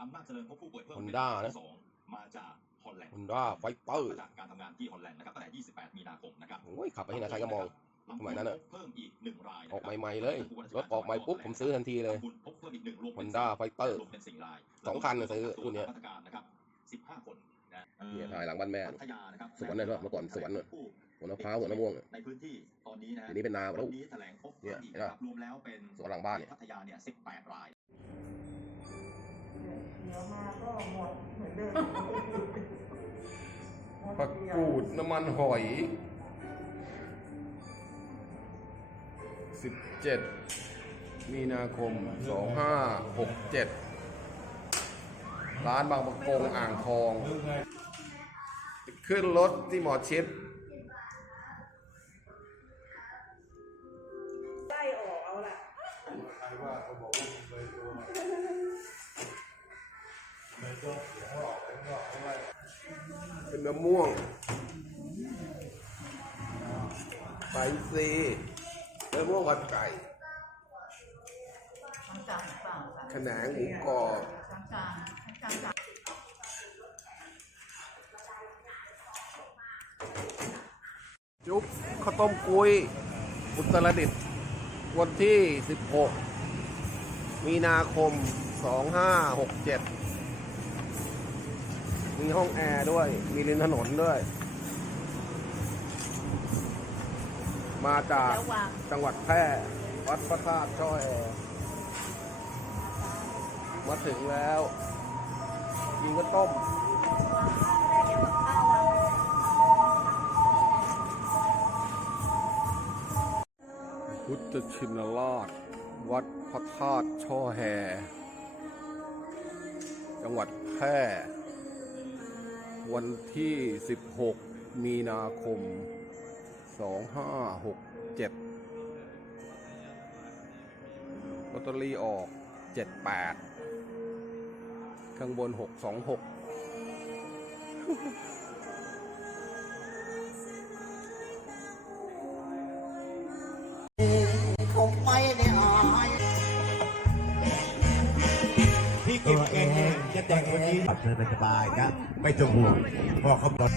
อำนาจเจริญพบผู้ป่วยเพิ่มเป็น Honda รายนะที่สองมาจากฮอลแลนด์ฮอนด้าไฟเปอร์มาจากการทำงานที่ฮอลแลนด์นะครับตั้งแต่ 28 มีนาคมนะครับโอ้ยขับไปที่ไหนใครก็มองสมัยนั้นน่ะเพิ่มอีกหนึ่งรายนะออกครับใหม่ๆเลยรถออกใหม่ปุ๊บผมซื้อทันทีเลยคุณพบเพิ่มอีกหนึ่งรวมเป็น Honda สี่ Fighter รวมเป็นสี่รายสองคันน่ะซื้อรุ่นเนี้ยมาตรการนะครับ15คนนะเอ่อเนี่ยถ่ายหลังบ้านแม่พัทยานะครับสวนเลยเนอะเมื่อก่อนสวนเนอะผู้หัวมะพร้าวหัวมะม่วงในพื้นที่ตอนนี้นะฮะทีนี้เป็นนาหมดแล้ววันนี้แถลงพบเนี่ยอีกเห็นปะนะครับรวมแล้วเป็นสวนหลังบ้านเนี่ยพัทยาเนี่ย18ราย ผักกูดน้ำมันหอย17มีนาคม2567ร้านบางประกงอ่างทอง ขึ้นรถที่หมอชิดะม่วงไปซีมะม่วงผัดไก่ทั้งจานเปล่าค่ะขนงหมูกรอบทั้งจานทั้งจานจานจุ๊บข้าวต้มกุยอุตรดิตถ์วันที่ 16 มีนาคม 2567 มีห้องแอร์ด้วย มีริมถนนด้วย มาจากจังหวัดแพร่วัดพระธาตุช่อแอมาถึงแล้วกินก็ต้มพุทธชินราช วัดพระธาตุช่อแฮจังหวัดแพร่ วันที่ 16 มีนาคม 2567ลอตเตอรี่ออก 78 ข้างบน 626พี่เก็บเอง จะแต่งเองปัดเธอสบายนะ ไม่ต้องห่วงพ่อเขาบอก